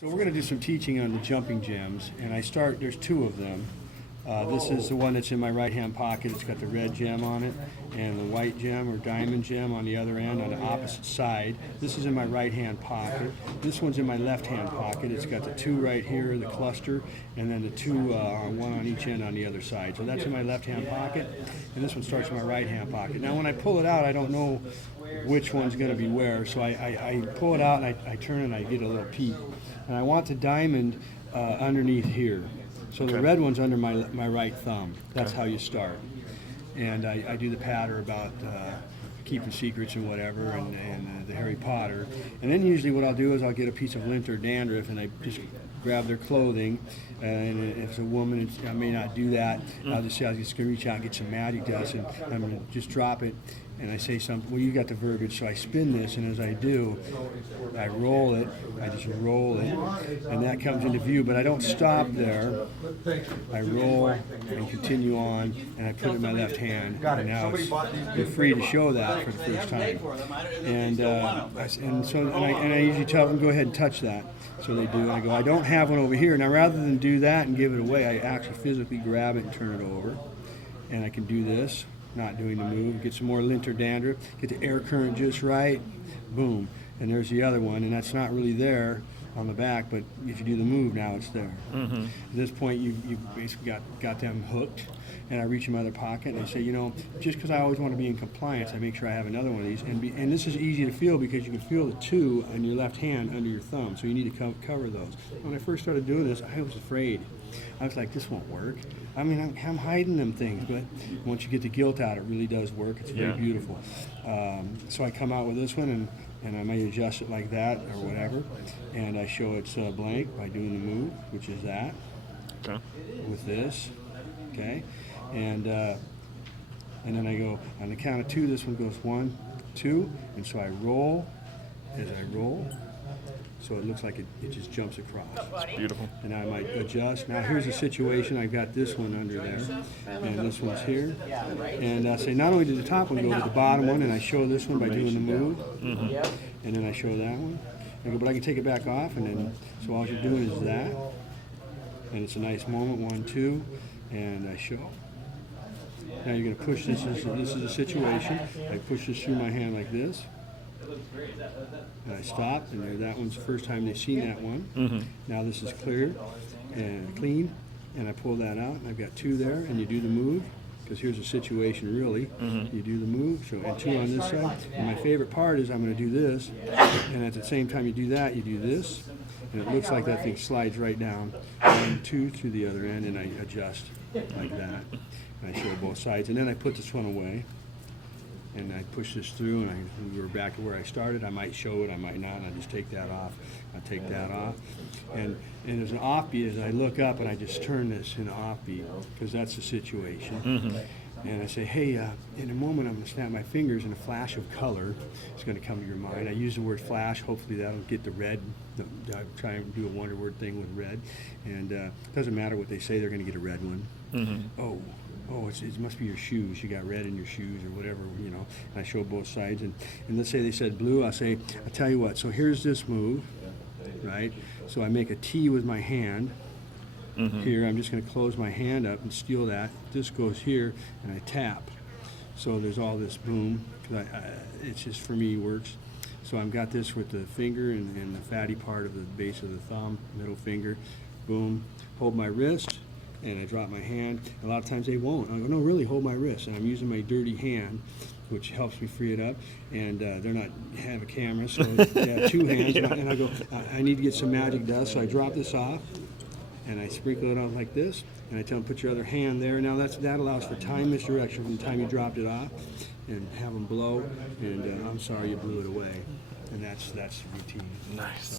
So we're going to do some teaching on the jumping gems, and there's two of them. This is the one that's in my right-hand pocket. It's got the red gem on it and the white gem or diamond gem on the other end on the opposite side. This is in my right-hand pocket. This one's in my left-hand pocket. It's got the two right here, the cluster, and then the two, one on each end on the other side. So that's in my left-hand pocket, and this one starts in my right-hand pocket. Now when I pull it out, I don't know which one's going to be where, so I pull it out and I turn and I get a little peek. And I want the diamond underneath here. So the red one's under my right thumb. That's how you start. And I do the patter about keeping secrets and whatever, and the Harry Potter. And then usually what I'll do is I'll get a piece of lint or dandruff and I just grab their clothing. And if it's a woman, I may not do that. I'll just say I'm just going to reach out and get some magic dust, and I'm going to just drop it. And I say something, well, you got the verbiage, so I spin this, and as I do, I roll it, I just roll it, and that comes into view, but I don't stop there. I roll and continue on, and I put it in my left hand, and now you're free to show that for the first time. And I usually tell them, go ahead and touch that. So they do, and I go, I don't have one over here. Now rather than do that and give it away, I actually physically grab it and turn it over, and I can do this. Not doing the move, get some more lint or dandruff, get the air current just right, boom, and there's the other one, and that's not really there on the back, but if you do the move now, it's there. At this point, you basically got them hooked, and I reach in my other pocket, and I say, you know, just because I always want to be in compliance, I make sure I have another one of these, and this is easy to feel because you can feel the two on your left hand under your thumb, so you need to cover those. When I first started doing this, I was afraid. I was like, this won't work. I mean, I'm hiding them things, but once you get the guilt out, it really does work. It's very beautiful. So I come out with this one, and I may adjust it like that or whatever, and I show it's blank by doing the move, which is that, with this, okay? And then I go, on the count of two, this one goes 1, 2, and so I roll as I roll. So it looks like it just jumps across. It's beautiful. And I might adjust. Now here's a situation, I've got this one under there, and this one's here. And I say not only did the top one go to the bottom one, and I show this one by doing the move, and then I show that one. I go, but I can take it back off, and then, so all you're doing is that. And it's a nice moment, 1, 2, and I show. Now you're going to push this, this is a situation. I push this through my hand like this. And I stop, and that one's the first time they've seen that one. Now this is clear and clean, and I pull that out, and I've got two there, and you do the move, because here's a situation really. You do the move, so and two on this side. And my favorite part is I'm going to do this, and at the same time you do that, you do this, and it looks like that thing slides right down, 1, 2 to the other end, and I adjust like that. And I show both sides, and then I put this one away. And I push this through, and we're back to where I started. I might show it, I might not, and I just take that off. I take that off. And there's an offbeat as I look up, and I just turn this in offbeat, because that's the situation. And I say, hey, in a moment I'm going to snap my fingers, and a flash of color is going to come to your mind. I use the word flash. Hopefully that'll get the red. I try and do a wonder word thing with red. And it doesn't matter what they say, they're going to get a red one. Oh, it must be your shoes. You got red in your shoes or whatever, you know. And I show both sides. And let's say they said blue. I'll say, I'll tell you what. So here's this move, right? So I make a T with my hand. Here, I'm just going to close my hand up and steal that. This goes here, and I tap. So there's all this boom. It's just, for me, works. So I've got this with the finger and the fatty part of the base of the thumb, middle finger. Boom. Hold my wrist. And I drop my hand. A lot of times they won't. I go, no, really, hold my wrist. And I'm using my dirty hand, which helps me free it up. And they're not have a camera, so they have two hands. And I go, I need to get some magic dust. So I drop this off, and I sprinkle it on like this. And I tell them, put your other hand there. Now that allows for time misdirection from the time you dropped it off, and have them blow. And I'm sorry you blew it away. And that's the routine. Nice.